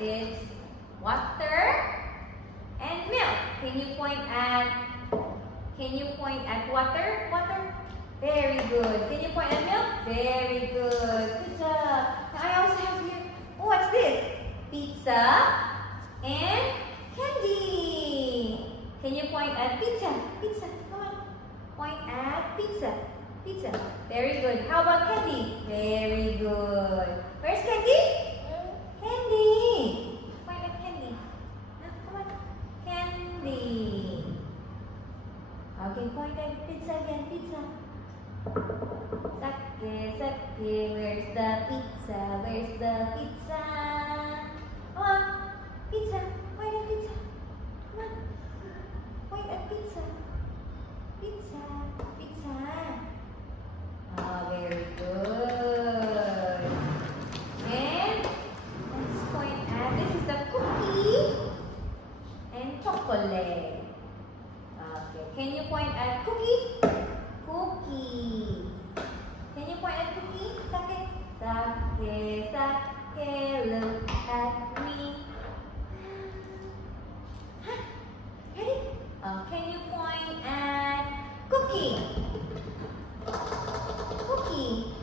it's water and milk. Can you point at water? Water? Very good. Can you point at milk? Very good. Good job. Now I also have here, oh, what's this? Pizza and candy. Can you point at pizza? Pizza, come on. Point at pizza. Pizza. Very good. How about candy? Very good. Where's candy? Candy. Point at candy. Now, come on. Candy. Okay, point at pizza again. Pizza. Sake, where's the pizza? Where's the pizza? Come on. Pizza. Point at pizza. Come on. Point at pizza. Pizza. Pizza. Oh, very good. And let's point at, this is a cookie and chocolate. Okay, can you point at cookie? Cookie. Can you point at cookie? Sake. Sake, sake, look at me. Huh? Ready? Can you point at cookie? Cookie.